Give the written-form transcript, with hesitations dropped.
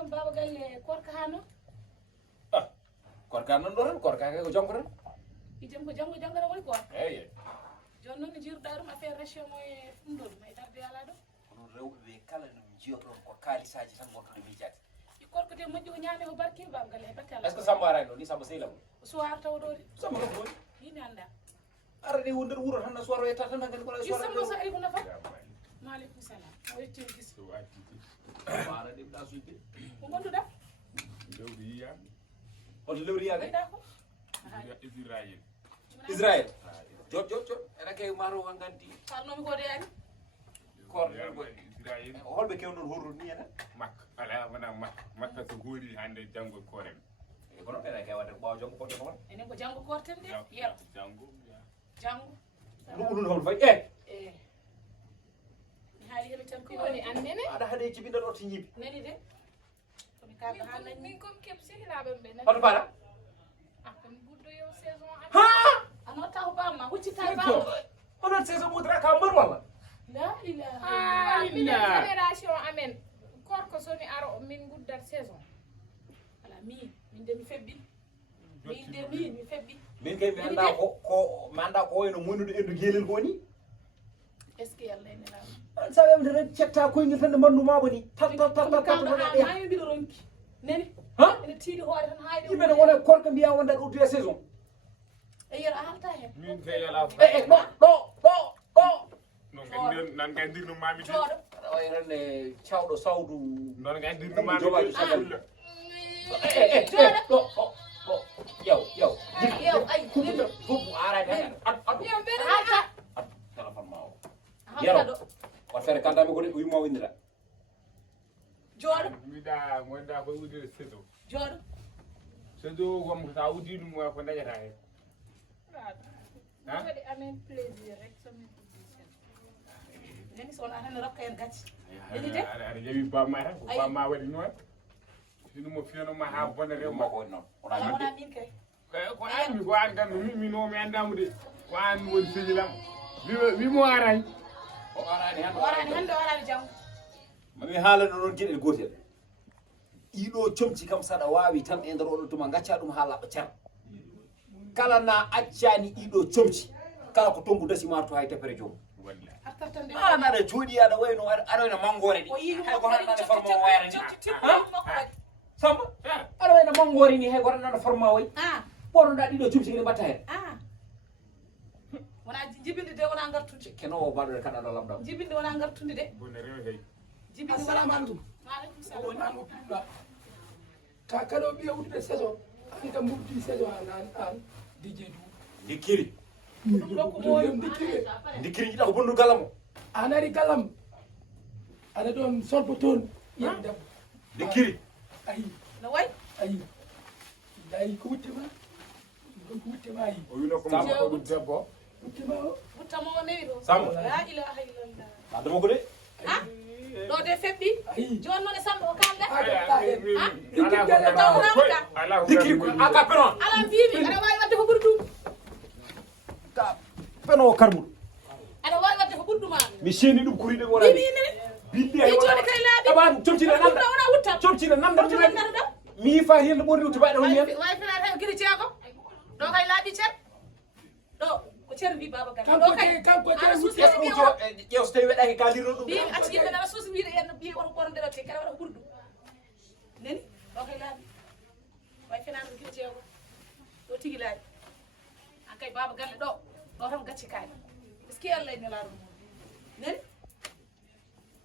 kam baba galle korka hano korka nan ɗo tan korka kay ko jonko tan ijam ko jango jangara woni ko eyyi joni noon jiruɗa ɗum affaire région o e ɗumɗon may tarde ala ɗo onon rewɓe ɓe kala no jiyoɗon ko kaalisaji tan gonɗo miijade i korko de moƴƴi ko ñaame o barke baba galle e barke est ala ce que samba arani ɗo ni samba sehilamo o suwar taw ɗo de samba ɗo woni yini anda arani wonde ɗo wuuro tan no soir o yetta tan hankkadi kola i sambo sa ari ko nafa maaleykum salam o yettimi gis ara ɗim ɗa suyde ko gonduɗa lewru yiyam hoto lewri yiyade ɓeyɗa ko Israël israël jot jot jot ene kay maro o gandi falnomi ko de ani korɗo Israël holɓe kewnon horrude ni enen makka ala wona makka so hoori hande janggo korem e kono ene kay wadde ko ɓawa jongo poɗɗo kon enen ko janggo korten de yero janggo janggo ɗum hono fayi e mi haali heɓe tan ko woni an nene aɗa haade jibinɗo ɗo to ñiibi nani de komi kalɗo ha nañi min kom keɓ sehilaɓe ɓe nani hoto paɗa komi ɓurɗo yo saison ha ano taw bamma huccita bamma onon saison mudra ka mbar walla la ilaha minen génération amen korko soni aro min guddat saison ala min de mi febbi min de mi febbi min kay mi anda ko mi anda ko wayno moynude endu guelel ko ni est ce que yalla ene law an sa wemde tan cetta koyngel tan manduma boni tat tat tat tat kalɗo tat ha mayo mbiɗo ronki nani ha ene tiiɗi hoore tan hayde yimɓe ne wona korka mbiya wondat uddude saison e yero a halta hen min kay ala e ɗo non gandi nan gandirno mami de jooɗo aɗa wayi tan e cawɗo sawdu non gandirno mami joɓaji de sagal fulla ɗo yew yew yew ay fof arani hen addu yo ɓeɗa halta téléphone ma o halta yero ɗo wat feere kaldami ko de ko yumma o indira jooɗo mbiɗa gonɗa koye udire saison jooɗo saison kom sa uddi ɗum ko dañata hen waɗi amen plaisir rek somin uddi saison nani so wona tan ne rokka en gacce nani de aɗa jawi bamma tan ko bamma waɗi noon sinno fiyanoma ha bonna yumma rewma ko woni noon wona ala yimɓe wona min kay ko an ko an kam mino mi andamu de ko an woni sehilam wimo arani o arani hen o warani hande o warani janggo mami haalano noon gueɗel gotel ɗiɗo comci kam saɗa wawi tan e nder oɗo tuma gacca ɗum ha laaɓa ceer kala na accani ɗiɗo comci kala ko tongu dasima to hay tefere joomum wallahi artartan de an aɗa jooɗi aɗa wayno aɗa wayno mangore ni o yi hay ko ranɗano forme o wayra ni makko waɗi samba aɗa wayno mangore ni hay ko ranɗano forme o way ah ɓornoɗa ɗiɗo comci kene mbatta hen ah wona jibinde de wona gartude kenowo baɗoɗe kaɗaɗo lamɗam jibinde wona gartude de bonna rew hey jibinde wona assalamu aleykum maaleykum o salam wonamo piɗɗa ka kano ɓiya wutude saison an kam mofti saison an dj dikkiri ɗum dikkiri dikkiri jiɗa ko bondu galam o an ari galam aɗa ɗon sorbo toon yiyam debbo dikkiri ayi no way ayi ayi ko wuttema ko wuttema ayi o wino ko mama ko ɗum debbo wuttema o wuttamo o newi ɗo Samba. la ilaha illallah adama ko de ah ɗo de feɓɓi ayi joni noon e samba o kalɗa dikkiri ko aka penon ala mbimi aɗa wawi wadde ko ɓuuri ɗum ka peno karmuɗo aɗa wawi wadde ko ɓuuri ɗum an mi seeni ɗum kuriɗe ɗimi wonani nene bille i joni kay laaɓi aban comcine nanda wona wuttam comcine nanda wuttam nana ɗo mi yi fa hende ɓorni to baɗe woni hen way fenade hen guiri jeego ɗo kay laaɓi ceer ɗo ko ceer mbi baba gal kanko ɗo kay de kanko aɗa de suusi est ce que ɓiye o ƴeew so tawi weɗaki kalirno ɗum ɓiye acci yimɓe nana suusi wiide en ɓiye oto ɓono nderote kala waɗa ko ɓuuri ɗum nani ɗo kay laaɓi way fenade ko guiri jeego ɗo tigui laaɓi an kay baba galle ɗo ɗo tan gacci kaani est ce que allah e nelaɗo nani